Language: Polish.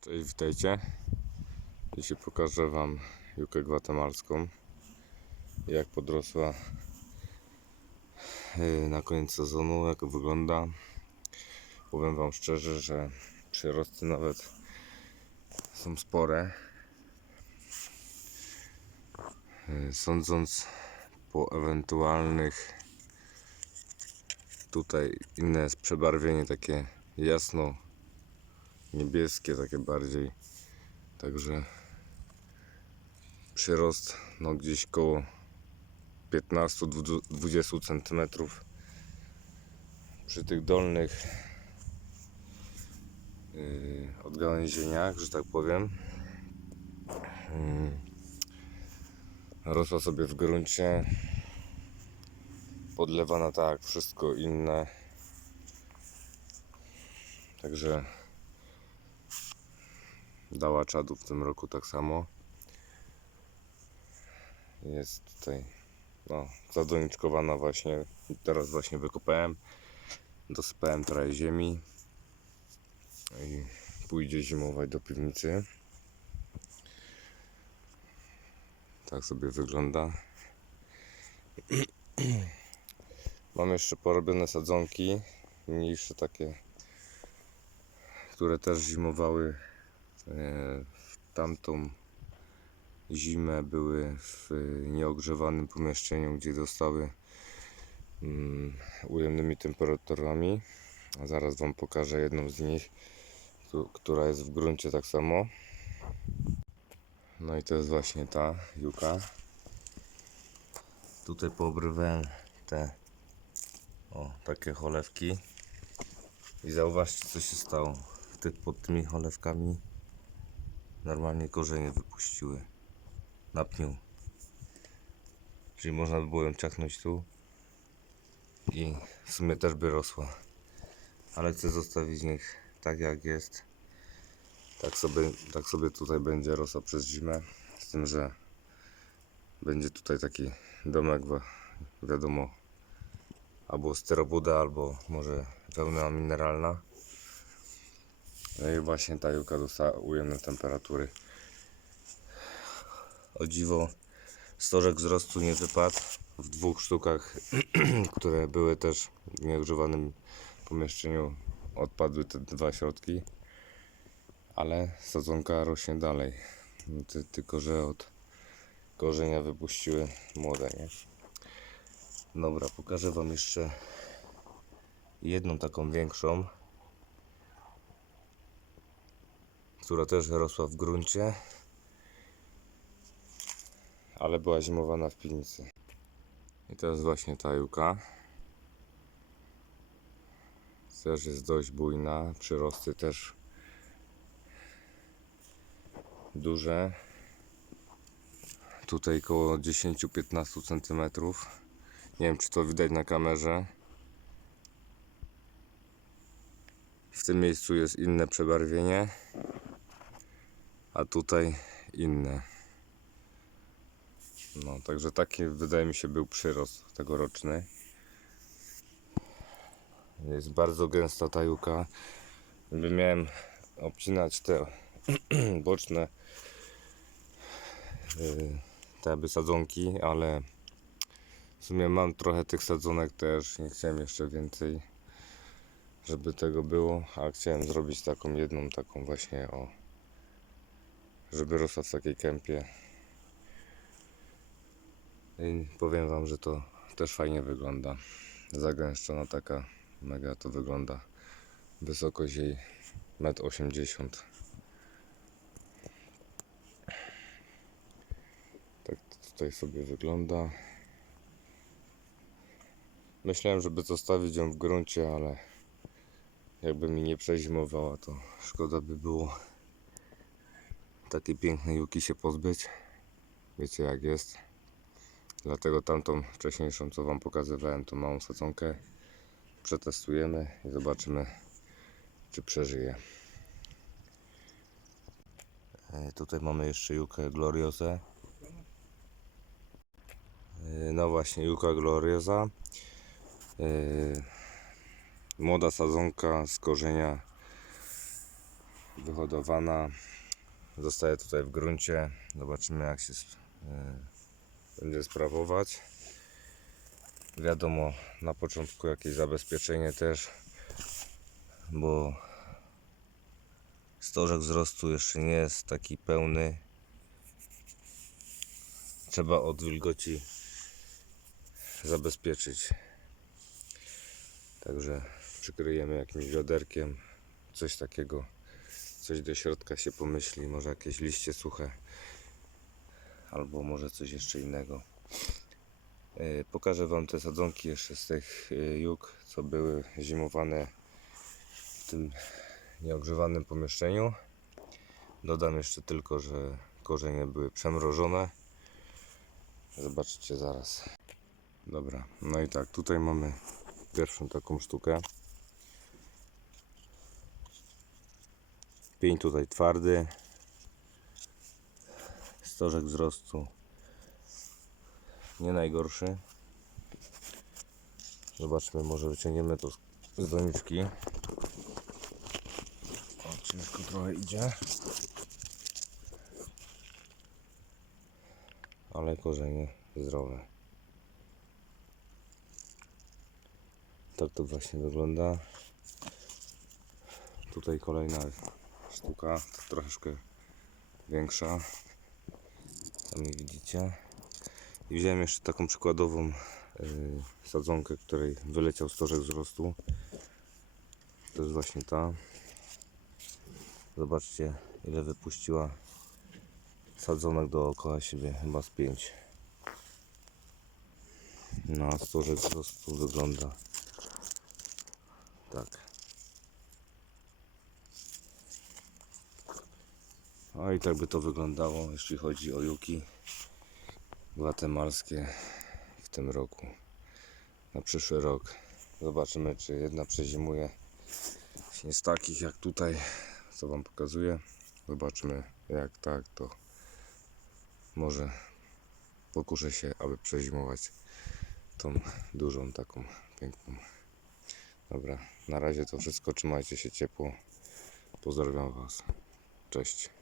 Cześć, witajcie. Dzisiaj pokażę Wam jukę gwatemalską. Jak podrosła yy, na koniec sezonu, jak wygląda. Powiem Wam szczerze, że przyrosty nawet są spore. Yy, Sądząc po ewentualnych tutaj inne jest przebarwienie takie jasno niebieskie takie bardziej. Także przyrost no gdzieś koło 15-20 cm przy tych dolnych yy, odgałęzieniach, że tak powiem. Yy, rosła sobie w gruncie podlewana tak wszystko inne. Także dała czadu w tym roku tak samo. Jest tutaj no, zadoniczkowana właśnie. Teraz właśnie wykopałem. Dosypałem trochę ziemi i pójdzie zimować do piwnicy. Tak sobie wygląda. Mam jeszcze porobione sadzonki, mniejsze takie, które też zimowały w tamtą zimę były w nieogrzewanym pomieszczeniu, gdzie dostały mm, ujemnymi temperaturami. Zaraz Wam pokażę jedną z nich, która jest w gruncie tak samo. No i to jest właśnie ta juka. Tutaj poobrywałem te o, takie cholewki. I zauważcie co się stało. Pod tymi cholewkami normalnie korzenie wypuściły na pniu. Czyli można by było ją ciachnąć tu i w sumie też by rosła. Ale chcę zostawić niech tak jak jest. Tak sobie, tak sobie tutaj będzie rosła przez zimę. Z tym, że będzie tutaj taki domek, wi- wiadomo, albo sterobuda, albo może wełna mineralna. No i właśnie ta juka dostała ujemne temperatury. O dziwo, stożek wzrostu nie wypadł. W dwóch sztukach, które były też w nieogrzewanym pomieszczeniu, odpadły te dwa środki. Ale sadzonka rośnie dalej. No ty, tylko, że od korzenia wypuściły młode, nie? Dobra, pokażę Wam jeszcze jedną taką większą. Która też rosła w gruncie, ale była zimowana w piwnicy. I to jest właśnie ta juka. Też jest dość bujna, przyrosty też duże. Tutaj około 10-15 cm. Nie wiem, czy to widać na kamerze. W tym miejscu jest inne przebarwienie a tutaj inne. No, także taki wydaje mi się był przyrost tegoroczny. Jest bardzo gęsta ta juka. Gdyby miałem obcinać te boczne yy, te jakby sadzonki, ale w sumie mam trochę tych sadzonek też, nie chciałem jeszcze więcej żeby tego było, a chciałem zrobić taką jedną taką właśnie o żeby rosła w takiej kępie. I powiem Wam, że to też fajnie wygląda. Zagęszczona taka, mega to wygląda. Wysokość jej 1,80 m. Tak tutaj sobie wygląda. Myślałem, żeby zostawić ją w gruncie, ale jakby mi nie przezimowała, to szkoda by było takiej pięknej juki się pozbyć. Wiecie jak jest. Dlatego tamtą wcześniejszą, co Wam pokazywałem, tą małą sadzonkę przetestujemy i zobaczymy, czy przeżyje. E, Tutaj mamy jeszcze jukę Gloriosę. E, No właśnie, juka Gloriosa. E, Młoda sadzonka z korzenia wyhodowana. Zostaje tutaj w gruncie. Zobaczymy jak się y, będzie sprawować. Wiadomo, na początku jakieś zabezpieczenie też, bo stożek wzrostu jeszcze nie jest taki pełny. Trzeba od wilgoci zabezpieczyć. Także przykryjemy jakimś wiaderkiem, coś takiego, coś do środka się pomyśli, może jakieś liście suche, albo może coś jeszcze innego. Yy, Pokażę Wam te sadzonki jeszcze z tych yy, juk, co były zimowane w tym nieogrzewanym pomieszczeniu. Dodam jeszcze tylko, że korzenie były przemrożone. Zobaczycie zaraz. Dobra, no i tak, tutaj mamy pierwszą taką sztukę. Pień tutaj twardy. Stożek wzrostu nie najgorszy. Zobaczmy, może wyciągniemy to z- doniczki. O, ciężko trochę idzie. Ale korzenie zdrowe. Tak to właśnie wygląda. Tutaj kolejna sztuka, troszeczkę większa. Sami widzicie. I wziąłem jeszcze taką przykładową yy, sadzonkę, której wyleciał stożek wzrostu. To jest właśnie ta. Zobaczcie ile wypuściła sadzonek dookoła siebie, chyba z 5. No a stożek wzrostu wygląda tak. No i tak by to wyglądało, jeśli chodzi o juki gwatemalskie w tym roku. Na przyszły rok. Zobaczymy, czy jedna przezimuje. Jeśli z takich jak tutaj, co Wam pokazuję. Zobaczymy, jak tak, to może pokuszę się, aby przezimować tą dużą, taką piękną. Dobra, na razie to wszystko. Trzymajcie się ciepło. Pozdrawiam Was. Cześć.